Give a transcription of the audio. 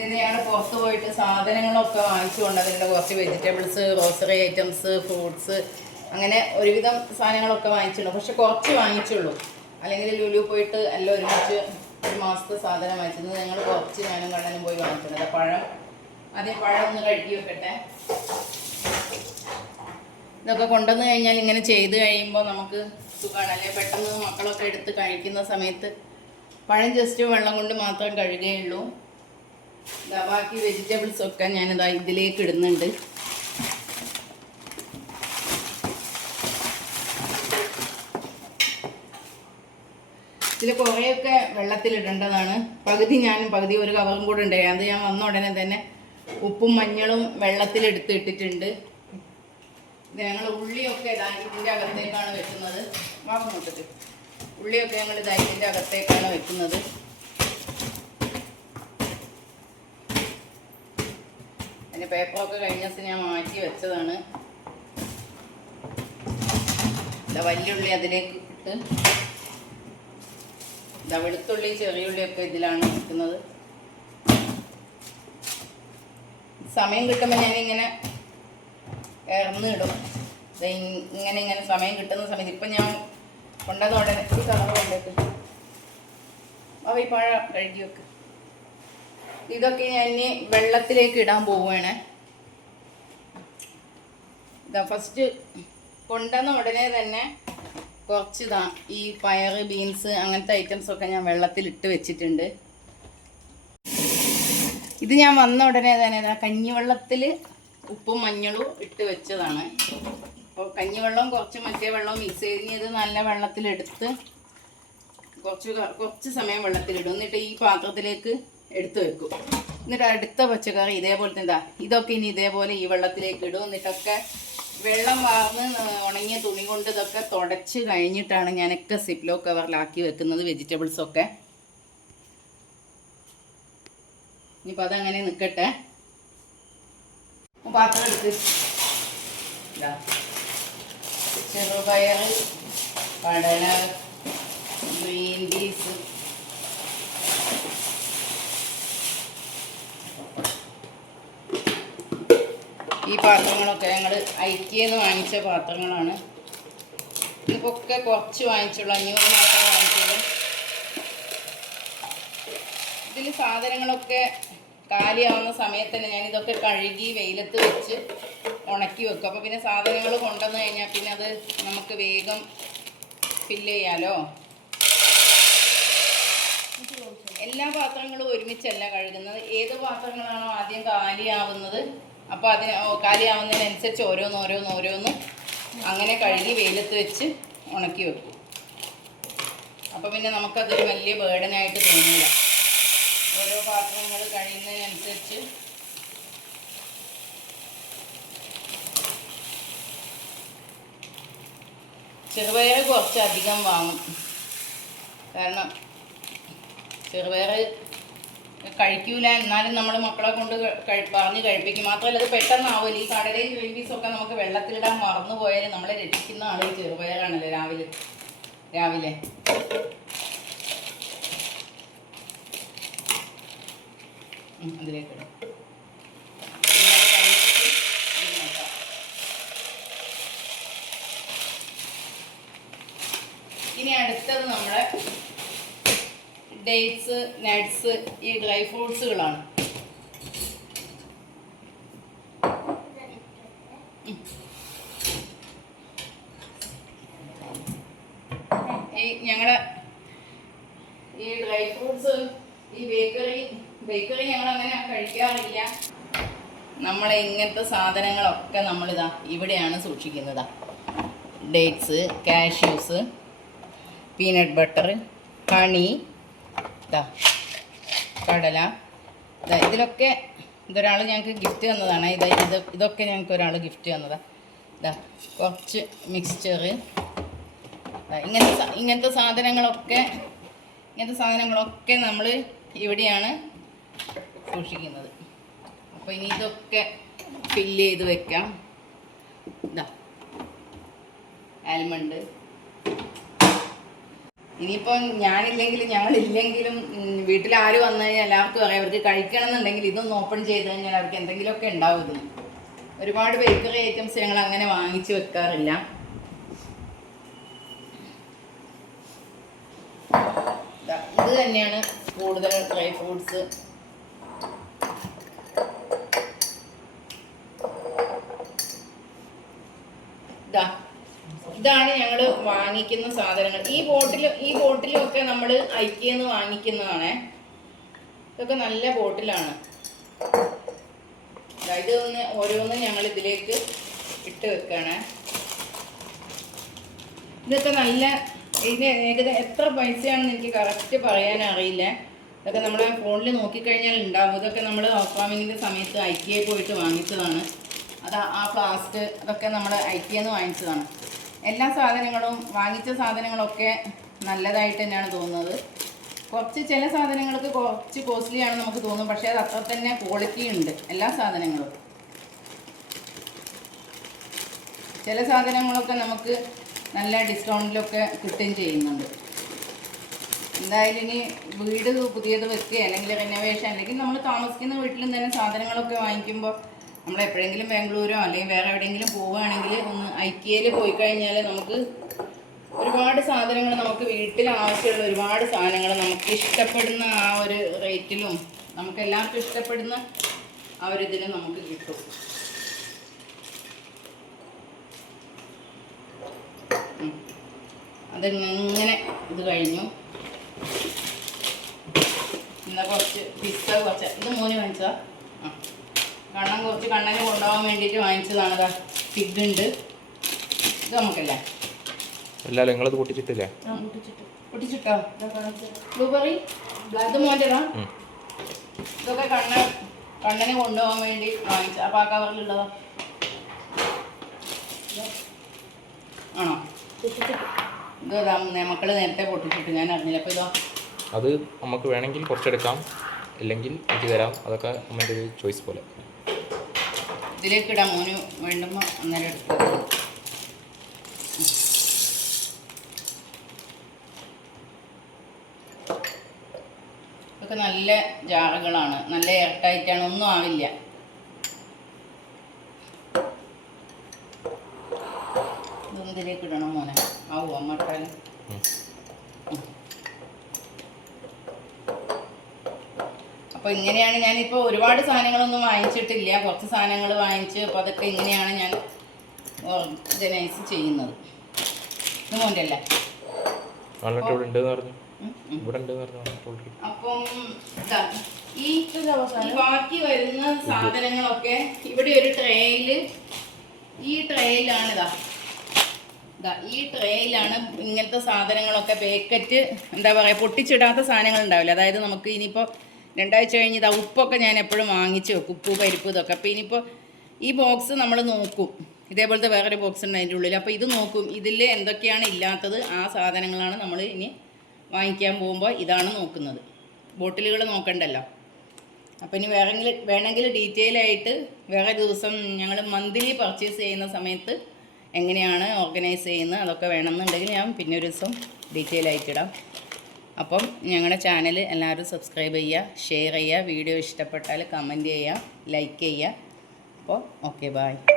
ഇത് ഞങ്ങൾ പുറത്ത് പോയിട്ട് സാധനങ്ങളൊക്കെ വാങ്ങിച്ചു കൊണ്ടതിൻ്റെ കുറച്ച് വെജിറ്റബിൾസ്, ഗ്രോസറി ഐറ്റംസ്, ഫ്രൂട്ട്സ്, അങ്ങനെ ഒരുവിധം സാധനങ്ങളൊക്കെ വാങ്ങിച്ചിട്ടുണ്ട്. പക്ഷെ കുറച്ച് വാങ്ങിച്ചുള്ളൂ. അല്ലെങ്കിൽ ലുലു പോയിട്ട് എല്ലാം ഒരുമിച്ച് ഒരു മാസത്തെ സാധനം വാങ്ങിച്ചിരുന്നത് ഞങ്ങൾ കുറച്ച് ഞാനും കണ്ണനും പോയി വാങ്ങിച്ചിട്ടുണ്ട്. പഴം ആദ്യം പഴം ഒന്ന് കഴുകി വെക്കട്ടെ. ഇതൊക്കെ കൊണ്ടുവന്ന് കഴിഞ്ഞാൽ ഇങ്ങനെ ചെയ്ത് കഴിയുമ്പോൾ നമുക്ക് സുഖമാണ്. അല്ലെങ്കിൽ പെട്ടെന്ന് മക്കളൊക്കെ എടുത്ത് കഴിക്കുന്ന സമയത്ത് പഴം ജസ്റ്റ് വെള്ളം കൊണ്ട് മാത്രം കഴുകുകയുള്ളൂ. ബാക്കി വെജിറ്റബിൾസൊക്കെ ഞാനിതാ ഇതിലേക്ക് ഇടുന്നുണ്ട്. ഇതിൽ കുറേയൊക്കെ വെള്ളത്തിലിടേണ്ടതാണ്. പകുതി ഞാനും പകുതി ഒരു കവറും കൂടെ ഉണ്ട്. അത് ഞാൻ വന്ന ഉടനെ തന്നെ ഉപ്പും മഞ്ഞളും വെള്ളത്തിലെടുത്ത് ഇട്ടിട്ടുണ്ട്. ഇത് ഞങ്ങൾ ഉള്ളിയൊക്കെ ഇതാ ഇതിൻ്റെ അകത്തേക്കാണ് വെക്കുന്നത്. വാങ്ങും നോക്കിട്ട് ഉള്ളിയൊക്കെ ഞങ്ങൾ ഇതാ ഇതിൻ്റെ അകത്തേക്കാണ് വെക്കുന്നത്. അതിൻ്റെ പേപ്പറൊക്കെ കഴിഞ്ഞ ദിവസം ഞാൻ മാറ്റി വെച്ചതാണ്. ഇതാ വലിയ ഉള്ളി അതിലേക്ക് ഇട്ട്, ഇതാ വെളുത്തുള്ളി ചെറിയുള്ളിയൊക്കെ ഇതിലാണ് വെക്കുന്നത്. സമയം കിട്ടുമ്പോൾ ഞാനിങ്ങനെ ഇറന്നിടും. ഇങ്ങനെ ഇങ്ങനെ സമയം കിട്ടുന്ന സമയത്ത് ഇപ്പം ഞാൻ കൊണ്ടത് ഉടനെ ഈ കളർ കൊണ്ടേക്ക് അവ ഈ പഴ കഴുകി വെക്ക്. ഇതൊക്കെ ഞാൻ ഇനി വെള്ളത്തിലേക്ക് ഇടാൻ പോവുകയാണ്. ഇതാ ഫസ്റ്റ് കൊണ്ടുവന്ന ഉടനെ തന്നെ കുറച്ച് ഇതാ ഈ പയറ്, ബീൻസ് അങ്ങനത്തെ ഐറ്റംസൊക്കെ ഞാൻ വെള്ളത്തിലിട്ട് വെച്ചിട്ടുണ്ട്. ഇത് ഞാൻ വന്ന ഉടനെ തന്നെ കഞ്ഞിവെള്ളത്തിൽ ഉപ്പും മഞ്ഞളും ഇട്ട് വെച്ചതാണ്. അപ്പോൾ കഞ്ഞിവെള്ളം കുറച്ച് മറ്റേ വെള്ളവും മിക്സ് ചെയ്ത് നല്ല വെള്ളത്തിലെടുത്ത് കുറച്ച് സമയം വെള്ളത്തിലിടും. എന്നിട്ട് ഈ പാത്രത്തിലേക്ക് എടുത്ത് വെക്കും. എന്നിട്ട് അടുത്ത പച്ചക്കറി ഇതേപോലത്തെ ഇതൊക്കെ ഇനി ഇതേപോലെ ഈ വെള്ളത്തിലേക്ക് ഇടും. എന്നിട്ടൊക്കെ വെള്ളം വാർന്ന് ഉണങ്ങിയ തുണി കൊണ്ട് ഇതൊക്കെ തുടച്ച് കഴിഞ്ഞിട്ടാണ് ഞാനൊക്കെ സിപ്ലോ കവറിലാക്കി വെക്കുന്നത് വെജിറ്റബിൾസൊക്കെ. ഇനിയിപ്പോൾ അതങ്ങനെ നിൽക്കട്ടെ. പാത്രം എടുത്ത് ചെറുപയർ, കടല, ഗ്രീൻ പീസ്, ഈ പാത്രങ്ങളൊക്കെ ഞങ്ങൾ ഐക്യന്ന് വാങ്ങിച്ച പാത്രങ്ങളാണ്. ഇതിപ്പൊക്കെ കുറച്ച് വാങ്ങിച്ചുള്ളൂ, 500 മാത്രം വാങ്ങിച്ചുള്ളൂ. ഇതിൽ സാധനങ്ങളൊക്കെ കാലിയാവുന്ന സമയത്ത് തന്നെ ഞാനിതൊക്കെ കഴുകി വെയിലത്ത് വെച്ച് ഉണക്കി വെക്കും. അപ്പോൾ പിന്നെ സാധനങ്ങൾ കൊണ്ടുവന്ന് കഴിഞ്ഞാൽ പിന്നെ അത് നമുക്ക് വേഗം ഫില്ല് ചെയ്യാലോ. എല്ലാ പാത്രങ്ങളും ഒരുമിച്ചല്ല കഴുകുന്നത്. ഏത് പാത്രങ്ങളാണോ ആദ്യം കാലിയാവുന്നത് അപ്പോൾ അതിന് കാലിയാവുന്നതിനനുസരിച്ച് ഓരോന്ന് അങ്ങനെ കഴുകി വെയിലത്ത് വെച്ച് ഉണക്കി വെക്കും. അപ്പോൾ പിന്നെ നമുക്കതൊരു വലിയ ബേർഡനായിട്ട് തോന്നില്ല. ഓരോ പാത്രങ്ങൾ കഴിയുന്നതിനനുസരിച്ച് ചെറുപയർ കുറച്ചധികം വാങ്ങും. കാരണം ചെറുപയർ കഴിക്കൂല, എന്നാലും നമ്മൾ മക്കളെ കൊണ്ട് പറഞ്ഞ് കഴിപ്പിക്കും. മാത്രമല്ല അത് പെട്ടെന്നാവില്ല. ഈ കടലയും ഗ്രീൻ പീസൊക്കെ നമുക്ക് വെള്ളത്തിലിടാൻ മറന്നു പോയാൽ നമ്മളെ രക്ഷിക്കുന്ന ആൾ ഈ ചെറുപയറാണല്ലോ രാവിലെ. അതിലേക്കിടും. ഇനി അടുത്തത് നമ്മുടെ ഡേറ്റ്സ്, നട്ട്സ്, ഈ ഡ്രൈ ഫ്രൂട്ട്സുകളാണ്. ഞങ്ങളുടെ ഈ ഡ്രൈ ഫ്രൂട്ട്സ്, ഈ ബേക്കറി ഞങ്ങൾ അങ്ങനെ കഴിക്കാറില്ല. നമ്മൾ ഇങ്ങനത്തെ സാധനങ്ങളൊക്കെ നമ്മളിതാ ഇവിടെയാണ് സൂക്ഷിക്കുന്നത്. Dates, cashews, peanut butter, honey, കടല. ഇതിലൊക്കെ ഇതൊരാൾ ഞങ്ങൾക്ക് ഗിഫ്റ്റ് തന്നതാണ്. ഇതൊക്കെ ഞങ്ങൾക്ക് ഒരാൾ ഗിഫ്റ്റ് തന്നതാണ്. കുറച്ച് മിക്സ്ചർ, ഇങ്ങനത്തെ സാധനങ്ങളൊക്കെ നമ്മൾ ഇവിടെയാണ് സൂക്ഷിക്കുന്നത്. അപ്പോൾ ഇനി ഇതൊക്കെ ഫില്ല് ചെയ്ത് വെക്കാം. ആൽമണ്ട്, ഇനിയിപ്പം ഞാനില്ലെങ്കിലും ഞങ്ങളില്ലെങ്കിലും വീട്ടിൽ ആര് വന്നു കഴിഞ്ഞാൽ എല്ലാവർക്കും അറിയാം, അവർക്ക് കഴിക്കണം എന്നുണ്ടെങ്കിൽ ഇതൊന്ന് ഓപ്പൺ ചെയ്ത് കഴിഞ്ഞാൽ അവർക്ക് എന്തെങ്കിലുമൊക്കെ ഉണ്ടാവും ഇതിന്. ഒരുപാട് ബേക്കറി ഐറ്റംസ് ഞങ്ങൾ അങ്ങനെ വാങ്ങിച്ചു വെക്കാറില്ല. ഇത് തന്നെയാണ് കൂടുതൽ ഡ്രൈ ഫ്രൂട്ട്സ്. ഇതാണ് ഞങ്ങൾ വാങ്ങിക്കുന്ന സാധനങ്ങൾ. ഈ ബോട്ടിലും ഒക്കെ നമ്മൾ ഐക്യന്ന് വാങ്ങിക്കുന്നതാണ്. ഇതൊക്കെ നല്ല ബോട്ടിലാണ്. ഇത് ഓരോന്നും ഞങ്ങൾ ഇതിലേക്ക് ഇട്ട് വെക്കാണ്. ഇതൊക്കെ നല്ല ഇതിന് ഏകദേശം എത്ര പൈസയാണെന്ന് എനിക്ക് കറക്റ്റ് പറയാൻ അറിയില്ല. ഇതൊക്കെ നമ്മുടെ ഫോണിൽ നോക്കിക്കഴിഞ്ഞാൽ ഉണ്ടാവും. ഇതൊക്കെ നമ്മൾ ഹൗസ് വാമിങ്ങിൻ്റെ സമയത്ത് ഐക്യയിൽ പോയിട്ട് വാങ്ങിച്ചതാണ്. ആ ഫ്ലാസ്ക് അതൊക്കെ നമ്മൾ ഐക്യന്ന് വാങ്ങിച്ചതാണ്. എല്ലാ സാധനങ്ങളും വാങ്ങിച്ച സാധനങ്ങളൊക്കെ നല്ലതായിട്ട് തന്നെയാണ് തോന്നുന്നത്. ചില സാധനങ്ങൾക്ക് കുറച്ച് കോസ്റ്റ്ലി ആണ് നമുക്ക് തോന്നും, പക്ഷേ അത് അത്ര തന്നെ ക്വാളിറ്റി ഉണ്ട് എല്ലാ സാധനങ്ങളും. ചില സാധനങ്ങളൊക്കെ നമുക്ക് നല്ല ഡിസ്കൗണ്ടിലൊക്കെ കിട്ടുകയും ചെയ്യുന്നുണ്ട്. എന്തായാലും ഇനി വീട് പുതിയത് വെക്കുക അല്ലെങ്കിൽ റിനോവേഷൻ അല്ലെങ്കിൽ നമ്മൾ താമസിക്കുന്ന വീട്ടിലും തന്നെ സാധനങ്ങളൊക്കെ വാങ്ങിക്കുമ്പോൾ നമ്മൾ എപ്പോഴെങ്കിലും ബാംഗ്ലൂരോ അല്ലെങ്കിൽ വേറെ എവിടെയെങ്കിലും പോവുകയാണെങ്കിൽ ഒന്ന് ഐക്യയിൽ പോയി കഴിഞ്ഞാൽ നമുക്ക് ഒരുപാട് സാധനങ്ങൾ, നമുക്ക് വീട്ടിൽ ആവശ്യമുള്ള ഒരുപാട് സാധനങ്ങൾ നമുക്ക് ഇഷ്ടപ്പെടുന്ന ആ ഒരു റേറ്റിലും നമുക്ക് എല്ലാവർക്കും ഇഷ്ടപ്പെടുന്ന ആ ഒരു ഇതിലും നമുക്ക് കിട്ടും. അതിങ്ങനെ ഇത് കഴിഞ്ഞു. എന്നാൽ കുറച്ച് പിസ്ത ഇത് മോന് വാങ്ങിച്ചതാ. കണ്ണന് കൊണ്ടുപോകാൻ വേണ്ടിയിട്ട് വാങ്ങിച്ചതാണ്. ഫിഗ് ഉണ്ട്. ഇത് നമുക്കല്ലേ പൊട്ടിച്ചിട്ടോ ബ്ലൂബെറി ഇത് മോൻ്റെതാ. ഇതൊക്കെ കണ്ണന് കൊണ്ടുപോകാൻ വേണ്ടി വാങ്ങിച്ച. അപ്പോൾ ആ കവറിലുള്ളതോ ആണോ? ഇതാ മക്കള് നേരത്തെ പൊട്ടിച്ചിട്ട് ഞാൻ അറിഞ്ഞില്ല. അപ്പോൾ ഇതോ അത് നമുക്ക് വേണമെങ്കിൽ കുറച്ചെടുക്കാം, ഇല്ലെങ്കിൽ എനിക്ക് തരാം. അതൊക്കെ നമ്മുടെ ഒരു ചോയ്സ് പോലെ. ഇതിലേക്ക് ഇടാം. മോന് വേണ്ടുമ്പോൾ അന്നേരം എടുക്കാം. ഇതൊക്കെ നല്ല ജാറുകളാണ്, നല്ല എയർ ടൈറ്റാണ്, ഒന്നും ആവില്ല. ഇതൊന്നും ഇതിലേക്ക് ഇടണം മോനെ. ആവോ അമ്മ ഇട്ടാലും. അപ്പോൾ ഇങ്ങനെയാണ് ഞാനിപ്പോൾ ഒരുപാട് സാധനങ്ങളൊന്നും വാങ്ങിച്ചിട്ടില്ല, കുറച്ച് സാധനങ്ങൾ വാങ്ങിച്ച്. അപ്പോൾ അതൊക്കെ ഇങ്ങനെയാണ് ഞാൻ ഓർഗനൈസ് ചെയ്യുന്നത്. ഇത് മോൻ്റെ അല്ലേ? അപ്പം ഈ ബാക്കി വരുന്ന സാധനങ്ങളൊക്കെ ഇവിടെ ഒരു ഈ ട്രേയിലാണ് ഈ ട്രേയിലാണ് ഇങ്ങനത്തെ സാധനങ്ങളൊക്കെ പാക്കറ്റ്, എന്താ പറയുക, പൊട്ടിച്ചിടാത്ത സാധനങ്ങൾ ഉണ്ടാവില്ല. അതായത് നമുക്ക് ഇനിയിപ്പോൾ 2 ആഴ്ച കഴിഞ്ഞ് ഉപ്പൊക്കെ ഞാൻ എപ്പോഴും വാങ്ങിച്ച് വെക്കും, ഉപ്പ് പരിപ്പ് ഇതൊക്കെ. അപ്പോൾ ഇനിയിപ്പോൾ ഈ ബോക്സ് നമ്മൾ നോക്കും. ഇതേപോലത്തെ വേറൊരു ബോക്സ് ഉണ്ട് അതിൻ്റെ ഉള്ളിൽ. അപ്പോൾ ഇത് നോക്കും, ഇതിൽ എന്തൊക്കെയാണ് ഇല്ലാത്തത്, ആ സാധനങ്ങളാണ് നമ്മൾ ഇനി വാങ്ങിക്കാൻ പോകുമ്പോൾ ഇതാണ് നോക്കുന്നത്. ബോട്ടിലുകൾ നോക്കണ്ടല്ലോ. അപ്പോൾ ഇനി വേണമെങ്കിൽ ഡീറ്റെയിൽ ആയിട്ട് വേറെ ദിവസം ഞങ്ങൾ മന്ത്ലി പർച്ചേസ് ചെയ്യുന്ന സമയത്ത് എങ്ങനെയാണ് ഓർഗനൈസ് ചെയ്യുന്നത് അതൊക്കെ വേണമെന്നുണ്ടെങ്കിൽ ഞാൻ പിന്നെ ഒരു ദിവസം ഡീറ്റെയിൽ ആയിട്ടിടാം. അപ്പം ഞങ്ങളുടെ ചാനൽ എല്ലാവരും സബ്സ്ക്രൈബ് ചെയ്യുക, ഷെയർ ചെയ്യുക, വീഡിയോ ഇഷ്ടപ്പെട്ടാൽ കമൻറ്റ് ചെയ്യുക, ലൈക്ക് ചെയ്യുക. അപ്പോൾ ഓക്കെ, ബൈ.